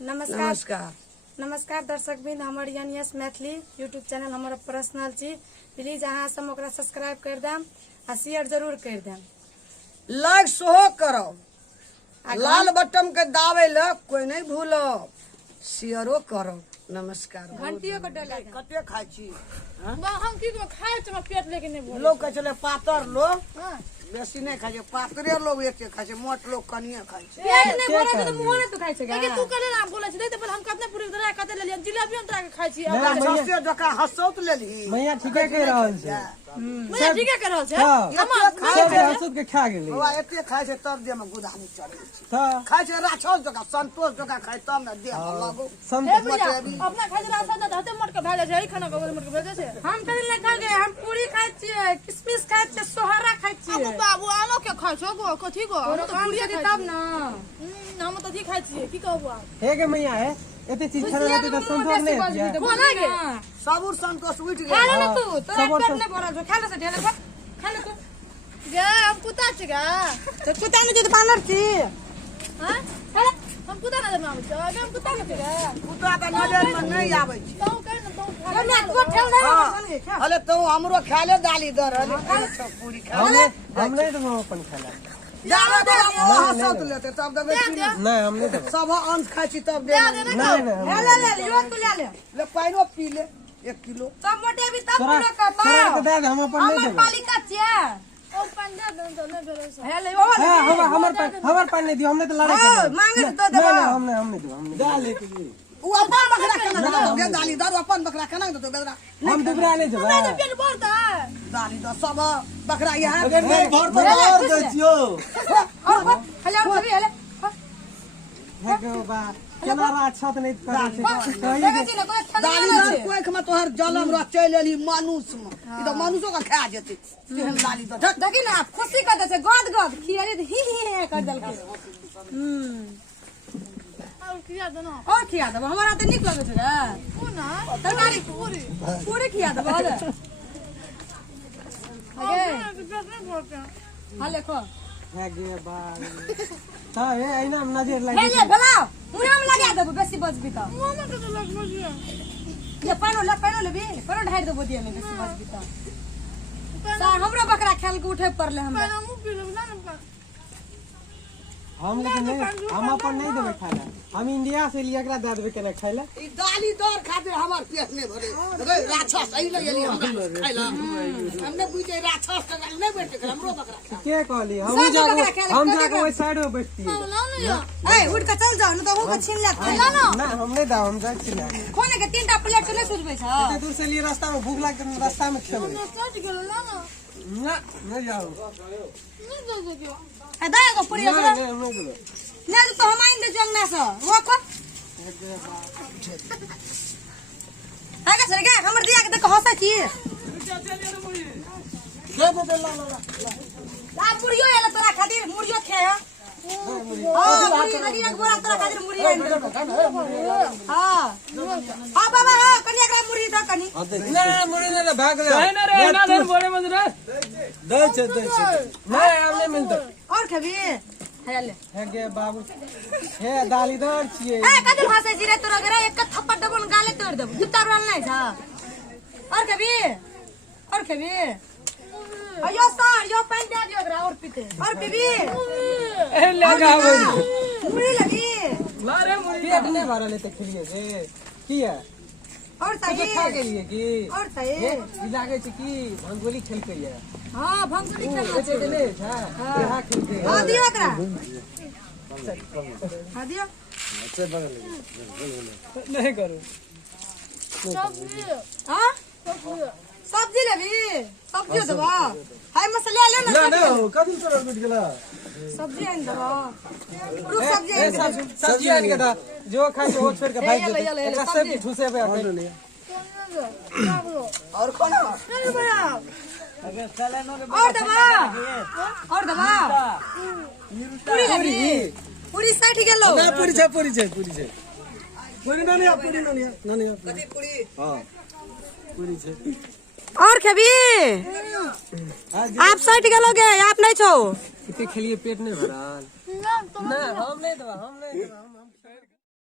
नमस्कार नमस्कार नमस्कार दर्शक बिंद हमर यस मैथिली यूट्यूब चैनल हमारा पर्सनल छी। प्लीज अहाँ सब ओकरा सब्सक्राइब कर देम आ शेयर जरूर कर देम। लाइक सेहो करब, लाल बटन के दाबे ल कोई नहीं भूलब, शेयरो करब। नमस्कार। घंटियों को डला कते खाइ छी हम की खाए छ पेट लेके नहीं बोल लोग कहे छले पातर लोग बेसी नहीं खाइ छै, पातरे लोग एते खाइ छै, मोट लोग कनिए खाइ छै। पेट नहीं बोले तो मुंह नहीं तू खाए छ कि तू कले ना बोले छ त हम कतने पूरी तरह कते ले लियन जिलेबी हम तरह के खाइ छी। सस्ते जका हसौत लेली मैया ठीके कह रहल छै। मैं ठीके कर रहल छै। सब हसुत के खा गेली बाबा एते खाइ छै तब देह में गुदानी चढ़ै छै। त खाइ छै राक्षस जका, संतोष जका खाइ तब न देह में लागो। ए भैया अपना खाइ जरा सा हते मोट के भाले छै, खाना के मोट के भेजे छै। हम कल ले खा गए, हम पूरी खाए छिए, किशमिश खाए छिए, सोहारा खाए छिए। अब बाबू आनो के खाइ छो गो कथि गो हम तो पूरी पूरी तब ना हम तो ठीक खाइ छी। की कहबो हे के मैया है एते चीज खा रहते त संतोष नहीं है। कोना गे सबूर संतोष उठ खा ले गया। ना तू, तोरा पेट नहीं भरल छ, खा ले से ढेले खा ले तू। गे हम कुता छी गा तो कुत्ता नहीं तो बानर छी। हां हम कुता ना नाम छ, हम कुता ना छी गा कुत्ता त नजर में नहीं आबै छै। तो कह न तो मैं तू ठेल नहीं खा। अरे तो हमरो खाले दाली दर अरे पूरी खा हम नहीं देबो अपन खाला। जानो दे हसौत लेते तब देबे की नहीं हम नहीं देबो। सब अंश खाइ छी तब दे। नहीं नहीं ले यो तू ले ले पाइनो पी ले 1 किलो। सब मोटे भी तब तोरा पूरा करता। तोरा के दे हम अपन नहीं हमर देबो। पालिका छिए। और पंजा दन तो न भेले से हे ले ओ हां हमर पान नहीं दियो, हमने तो लड़ाई कर ली। मांगे तो दे नहीं हम नहीं देबो, हम डाल लेके दी उ अपन बकरा केना दे गे दाली दर अपन बकरा केना दे बेदरा हम दुबरा नहीं देबो। मैं पेट भरता दाली दर सब बकरा यहां अगर नहीं भर तो और दे दियो। और हले और भी हले हे के बा केना राक्षस नहीं करे छै कहि देखै छी ना कोई खाना दाली दर कोई खमा तोहर जलम रह चल एली मानुष में ई तो मानुषो का खा जेते केहन दाली दर देखी ना खुशी कर दे छै, गद गद खियारी ही कर दल के। और किया दनो और खिया दब हमरा त निक लगे छै रे। कोना तरकारी पूरी पूरी खिया दब हले पेट नहीं भरता हले खो हे गे बा हां ए आइना में नजर हे लगी ले भला मुरा में लगा देबो बेसी बचबी त। मुंह में तो लग मजी ये पानो लेबी पानो ढार देबो दिए में बेसी बचबी त। सा हमरो बकरा खेल के उठे पड़ले हमरा। पहले मुंह पी लो ना ना हम लेकिन नहीं हम अपन नहीं देबे खाला। हम इंडिया से लिया एकरा दे देबे केना खाइला। ई दाली दर खातिर हमर पेट नहीं भरे रे राक्षस आई ले एली हमरा खाइला हमने बुझे राक्षस त नहीं बैठे हमरो बकरा खा। के कहली हम जाके ओइ साइड में बैठती है। ए उठ के चल जाओ न तो हुनको छीन लेत खा ना। ना हम नहीं दा हम जाके चिल्ला खोने के तीनटा प्लेट से नहीं सुझबे छ। इतने दूर से लिए रास्ता में भूख लागते रास्ता में खेबे ना चट गेलो ना ना नहीं जाओ नहीं दो क्यों ए दाय को पूरी नहीं नहीं हम नहीं देबे। नहीं तो हम आइन दे जंगना से वो को आगे चल के हमर दिया के देख हंसा छी। दे दे ला ला आ मुरियो एला तोरा खातिर मुरियो खे है। हां मुरी लगी ना बोरा तोरा खातिर मुरी आइन दे। हां हां बाबा हां कनी एकरा मुरी द कनी। ना मुड़ी ना भाग ले ना रे ना धन बोले मत रे दे नहीं हम नहीं मिलते। और खबी हेले हे गे बाबू हे दालीदार छिए ए कदम हंसे जी रे तोरा गरे एक थप्पड़ दबन गाले तोड़ देब जूता रोल नहीं था। और खबी अयो सर यो पैंट दे दियो एकरा और पीते और पीबी ए लगा मुरी लगी ला रे मुड़ी पेट नहीं भरा लेते खिलिए से की है और तो सही खा गेलिए की और सही ई लागे छै की भंगोली खेल के ये हां भंगुली खेलना एते छै। ले छ यहां खेल के हां दियो एकरा हां दियो नहीं करो सब्जी हां सब्जी लेबी सब्जी देबा हाय मसाला ले ना ना कदी तोरा गुट गेला सब्जी आइन देबा पूरा सब्जी आइन देबा। सब्जी आन के दा जो खाए वो छोड़ के भाग ले, दे ले, अच्छा सब्जी। सब ठुसे पे आके और खाना अरे बड़ा और दबा पूरी लगी पूरी 60 गेलो ना पूरी छै पूरी नानी कथी पूरी हां पूरी छै और खबी आप 60 गेलोगे आप नहीं छो इतने खेलिए पेट नहीं भरा ना हम नहीं देबा